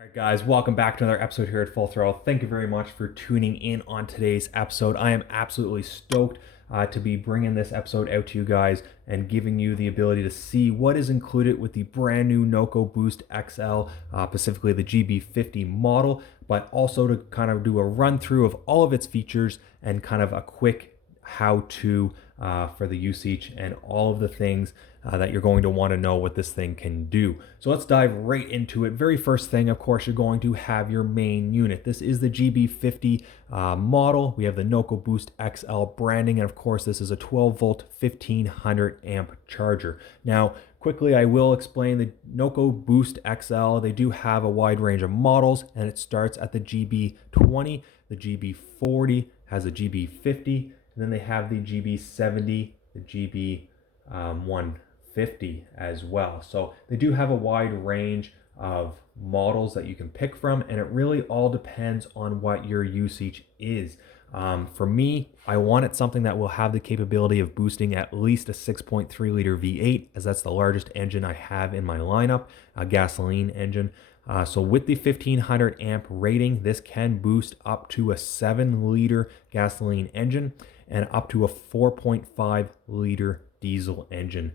All right, guys, welcome back to another episode here at Full Throttle. Thank you very much for tuning in on today's episode. I am absolutely stoked to be bringing this episode out to you guys and giving you the ability to see what is included with the brand new Noco Boost XL, specifically the GB50 model, but also to kind of do a run through of all of its features and kind of a quick how to for the usage and all of the things that you're going to want to know what this thing can do. So let's dive right into it. Very first thing, of course, you're going to have your main unit. This is the GB50 model. We have the Noco Boost XL branding, and of course, this is a 12 volt 1500 amp charger. Now, quickly, I will explain the Noco Boost XL. They do have a wide range of models, and it starts at the GB20. The GB40 has a GB50, and then they have the GB70, the GB150 as well. So they do have a wide range of models that you can pick from, and it really all depends on what your usage is. For me, I wanted something that will have the capability of boosting at least a 6.3 liter V8, as that's the largest engine I have in my lineup, a gasoline engine. So with the 1500 amp rating, this can boost up to a 7 liter gasoline engine and up to a 4.5 liter diesel engine.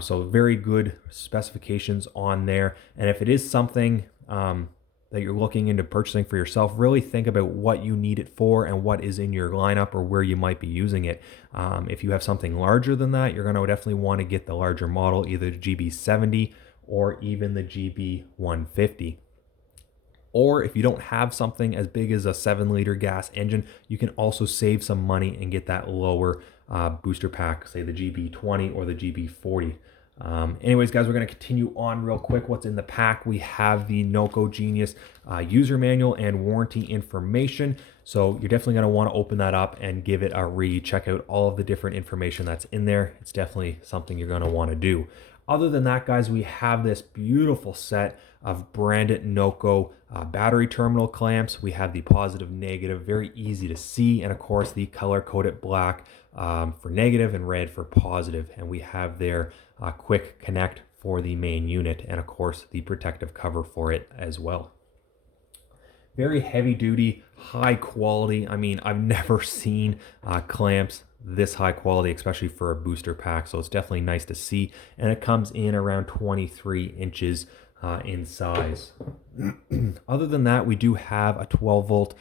So very good specifications on there. And if it is something that you're looking into purchasing for yourself, really think about what you need it for and what is in your lineup or where you might be using it. If you have something larger than that, you're going to definitely want to get the larger model, either the GB70 or even the GB150. Or if you don't have something as big as a 7 liter gas engine, you can also save some money and get that lower booster pack, say the GB20 or the GB40. Anyways, guys, we're going to continue on real quick. What's in the pack? We have the Noco Genius user manual and warranty information. So you're definitely going to want to open that up and give it a read. Check out all of the different information that's in there. It's definitely something you're going to want to do. Other than that, guys, we have this beautiful set of branded Noco battery terminal clamps. We have the positive, negative, very easy to see, and of course the color-coded black for negative and red for positive. And we have their quick connect for the main unit, and of course the protective cover for it as well. Very heavy duty, high quality. I mean, I've never seen clamps this high quality, especially for a booster pack. So it's definitely nice to see. And it comes in around 23 inches in size. Other than that, we do have a 12 volt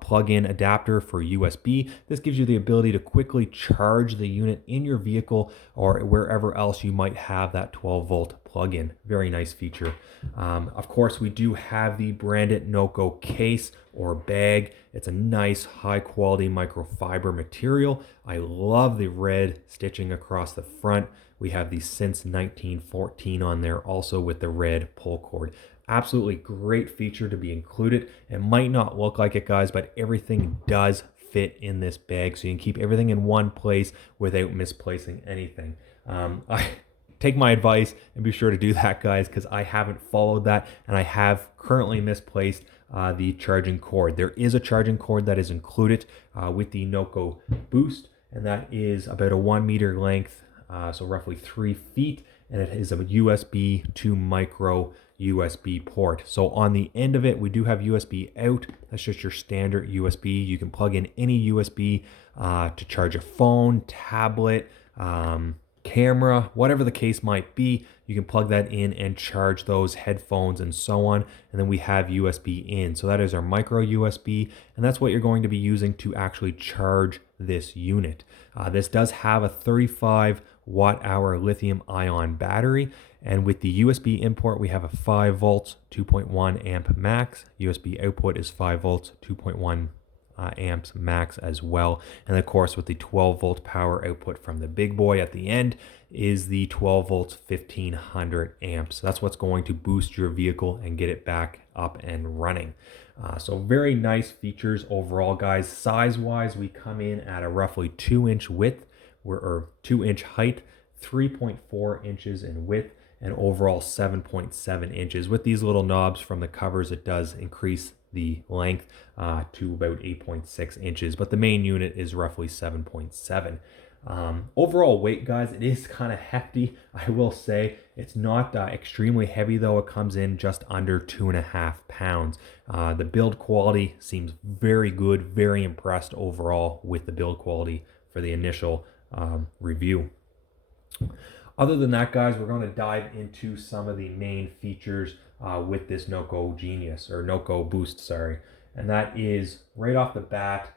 plug-in adapter for USB. This gives you the ability to quickly charge the unit in your vehicle or wherever else you might have that 12 volt plug-in. Very nice feature. Of course, we do have the branded Noco case or bag. It's a nice high quality microfiber material. I love the red stitching across the front. We have the Since 1914 on there also with the red pull cord. Absolutely great feature to be included. It might not look like it, guys, but everything does fit in this bag, so you can keep everything in one place without misplacing anything. I take my advice and be sure to do that, guys, because I haven't followed that and I have currently misplaced the charging cord. There is a charging cord that is included with the Noco Boost, and that is about a 1 meter length, so roughly 3 feet, and it is a USB to micro USB port. So on the end of it, we do have USB out. That's just your standard USB. You can plug in any USB to charge a phone, tablet, camera, whatever the case might be. You can plug that in and charge those headphones and so on. And then we have USB in. So that is our micro USB, and that's what you're going to be using to actually charge this unit. This does have a 35 watt hour lithium ion battery, and with the USB import we have a 5 volts 2.1 amp max. USB output is 5 volts 2.1 amps max as well. And of course, with the 12 volt power output from the big boy at the end is the 12 volts 1500 amps. That's what's going to boost your vehicle and get it back up and running. So very nice features overall, guys. Size wise, we come in at a roughly 2-inch width or 2-inch height, 3.4 inches in width, and overall 7.7 inches. With these little knobs from the covers, it does increase the length to about 8.6 inches, but the main unit is roughly 7.7. Overall weight, guys, it is kind of hefty. I will say it's not extremely heavy though. It comes in just under 2.5 pounds. The build quality seems very good. Very impressed overall with the build quality for the initial review. Other than that, guys, we're going to dive into some of the main features with this Noco Genius, or Noco Boost, sorry. And that is right off the bat,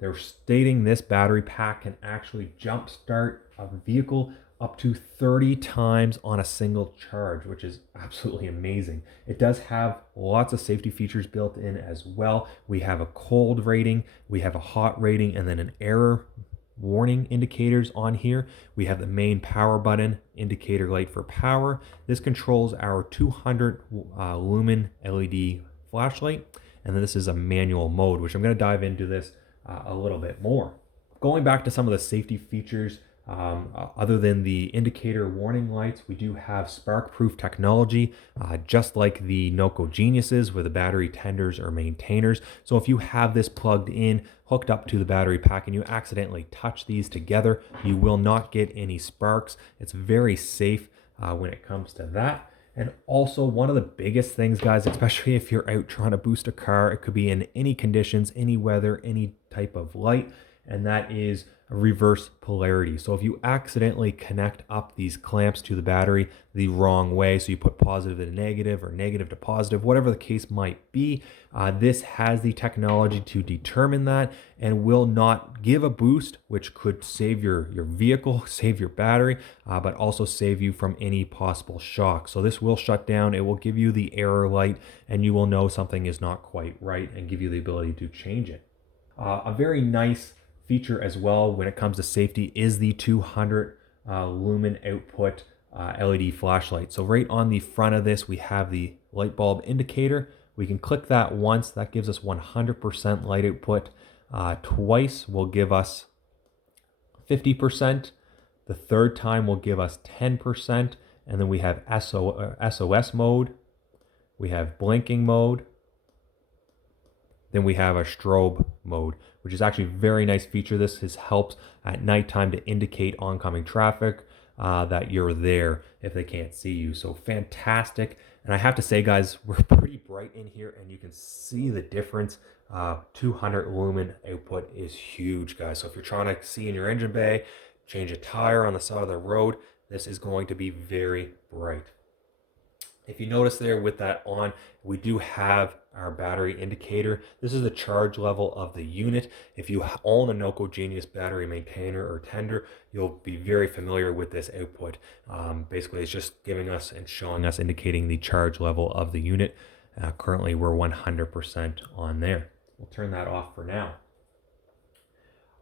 they're stating this battery pack can actually jumpstart a vehicle up to 30 times on a single charge, which is absolutely amazing. It does have lots of safety features built in as well. We have a cold rating, we have a hot rating, and then an error warning indicators on here. We have the main power button, indicator light for power. This controls our 200 lumen LED flashlight, and then this is a manual mode, which I'm going to dive into this a little bit more. Going back to some of the safety features, other than the indicator warning lights, we do have spark-proof technology, just like the Noco Geniuses with the battery tenders or maintainers. So if you have this plugged in, hooked up to the battery pack, and you accidentally touch these together, you will not get any sparks. It's very safe when it comes to that. And also, one of the biggest things, guys, especially if you're out trying to boost a car, it could be in any conditions, any weather, any type of light, and that is a reverse polarity. So if you accidentally connect up these clamps to the battery the wrong way, so you put positive to negative or negative to positive, whatever the case might be, this has the technology to determine that and will not give a boost, which could save your vehicle, save your battery, but also save you from any possible shock. So this will shut down, it will give you the error light, and you will know something is not quite right and give you the ability to change it. A very nice feature as well when it comes to safety is the 200 lumen output LED flashlight. So right on the front of this, we have the light bulb indicator. We can click that once. That gives us 100% light output. Twice will give us 50%. The third time will give us 10%. And then we have SOS mode. We have blinking mode. Then we have a strobe mode, which is actually a very nice feature. This helps at nighttime to indicate oncoming traffic that you're there if they can't see you. So fantastic. And I have to say, guys, we're pretty bright in here and you can see the difference. 200 lumen output is huge, guys. So if you're trying to see in your engine bay, change a tire on the side of the road, this is going to be very bright. If you notice there with that on, we do have our battery indicator. This is the charge level of the unit. If you own a Noco Genius battery maintainer or tender, you'll be very familiar with this output. Basically, it's just giving us and showing us, indicating the charge level of the unit. Currently, we're 100% on there. We'll turn that off for now.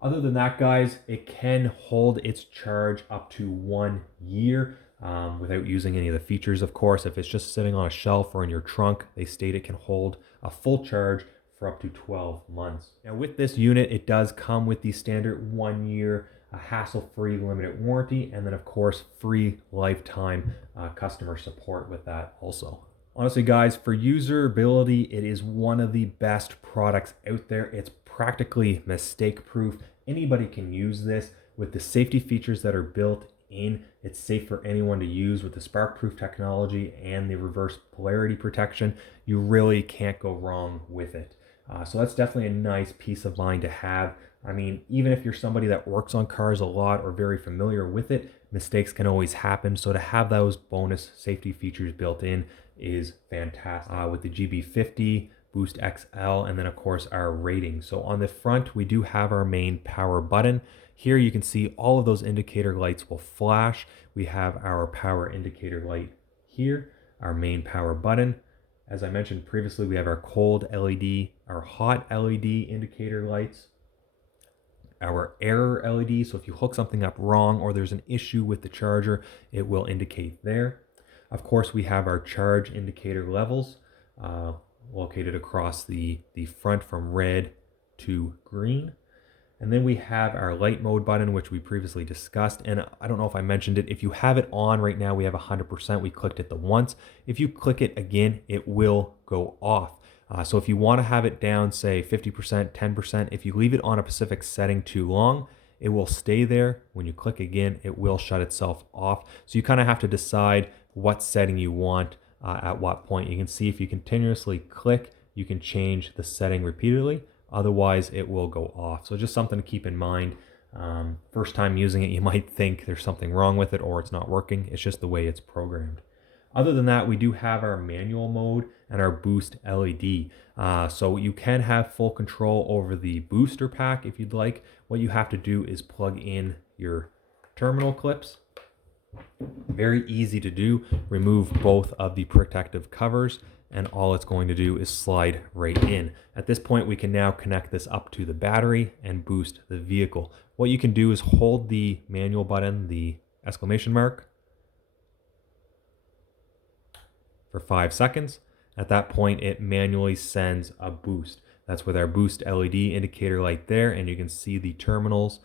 Other than that, guys, it can hold its charge up to 1 year. Without using any of the features, of course. If it's just sitting on a shelf or in your trunk, they state it can hold a full charge for up to 12 months. Now with this unit, it does come with the standard 1 year hassle-free limited warranty, and then of course free lifetime customer support with that also. Honestly, guys, for usability, it is one of the best products out there. It's practically mistake-proof. Anybody can use this with the safety features that are built in. It's safe for anyone to use with the spark-proof technology and the reverse polarity protection. You really can't go wrong with it. So that's definitely a nice peace of mind to have. I mean, even if you're somebody that works on cars a lot or very familiar with it, mistakes can always happen. So to have those bonus safety features built in is fantastic. With the GB50, Boost XL, and then of course our rating. So on the front, we do have our main power button. Here you can see all of those indicator lights will flash. We have our power indicator light here, our main power button. As I mentioned previously, we have our cold LED, our hot LED indicator lights, our error LED. So if you hook something up wrong or there's an issue with the charger, it will indicate there. Of course, we have our charge indicator levels located across the front from red to green. And then we have our light mode button, which we previously discussed. And I don't know if I mentioned it. If you have it on right now, we have 100%. We clicked it the once. If you click it again, it will go off. So if you want to have it down, say 50%, 10%, if you leave it on a specific setting too long, it will stay there. When you click again, it will shut itself off. So you kind of have to decide what setting you want at what point. You can see if you continuously click, you can change the setting repeatedly. Otherwise, it will go off. So just something to keep in mind. First time using it, you might think there's something wrong with it or it's not working. It's just the way it's programmed. Other than that, we do have our manual mode and our boost LED. So you can have full control over the booster pack if you'd like. What you have to do is plug in your terminal clips. Very easy to do. Remove both of the protective covers, and all it's going to do is slide right in. At this point, we can now connect this up to the battery and boost the vehicle. What you can do is hold the manual button, the exclamation mark, for 5 seconds. At that point, it manually sends a boost. That's with our boost LED indicator light there, and you can see the terminals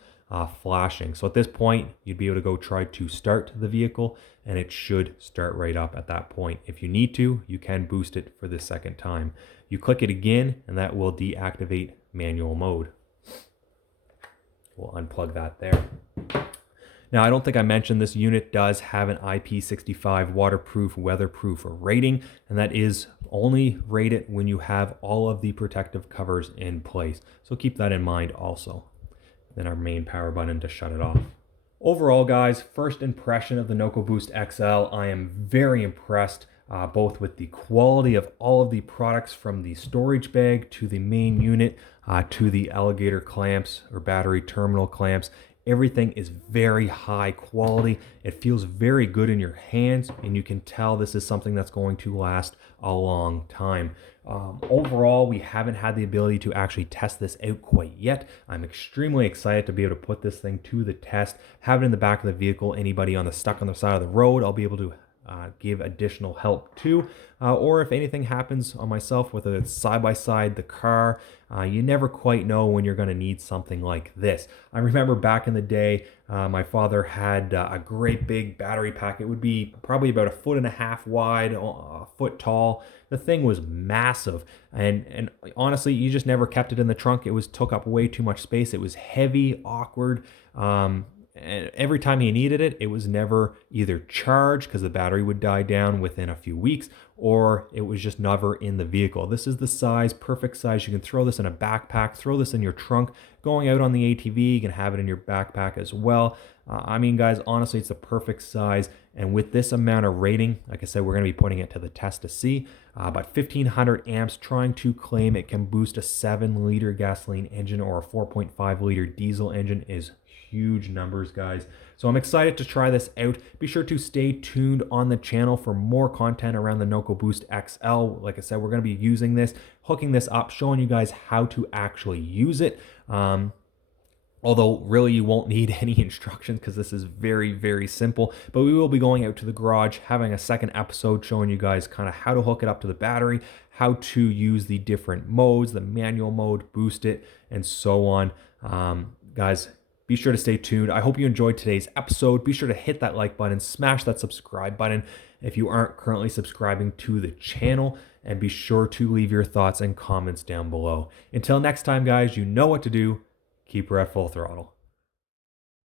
flashing. So at this point, you'd be able to go try to start the vehicle, and it should start right up at that point. If you need to, you can boost it for the second time. You click it again, and that will deactivate manual mode. We'll unplug that there. Now, I don't think I mentioned this unit does have an IP65 waterproof, weatherproof rating, and that is only rated when you have all of the protective covers in place. So keep that in mind also. Then our main power button to shut it off. Overall, guys, first impression of the Noco Boost XL, I am very impressed both with the quality of all of the products, from the storage bag to the main unit to the alligator clamps or battery terminal clamps. Everything is very high quality. It feels very good in your hands, and you can tell this is something that's going to last a long time. Overall, we haven't had the ability to actually test this out quite yet. I'm extremely excited to be able to put this thing to the test, have it in the back of the vehicle. Anybody stuck on the side of the road, I'll be able to give additional help to, or if anything happens on myself, whether it's side by side the car, you never quite know when you're going to need something like this. I remember back in the day, my father had a great big battery pack. It would be probably about 1.5 feet wide, a foot tall. The thing was massive, and honestly, you just never kept it in the trunk. It took up way too much space. It was heavy, awkward. And every time he needed it, it was never either charged because the battery would die down within a few weeks, or it was just never in the vehicle. This is the size, perfect size. You can throw this in a backpack, throw this in your trunk. Going out on the ATV, you can have it in your backpack as well. I mean, guys, honestly, it's the perfect size. And with this amount of rating, like I said, we're going to be putting it to the test to see. But 1500 amps, trying to claim it can boost a 7-liter gasoline engine or a 4.5-liter diesel engine is huge numbers, guys. So I'm excited to try this out. Be sure to stay tuned on the channel for more content around the Noco Boost XL. Like I said, we're going to be using this, hooking this up, showing you guys how to actually use it. Although really you won't need any instructions because this is very, very simple. But we will be going out to the garage, having a second episode showing you guys kind of how to hook it up to the battery, how to use the different modes, the manual mode, boost it, and so on. Guys, be sure to stay tuned. I hope you enjoyed today's episode. Be sure to hit that like button, smash that subscribe button if you aren't currently subscribing to the channel, and be sure to leave your thoughts and comments down below. Until next time, guys, you know what to do. Keep her at full throttle.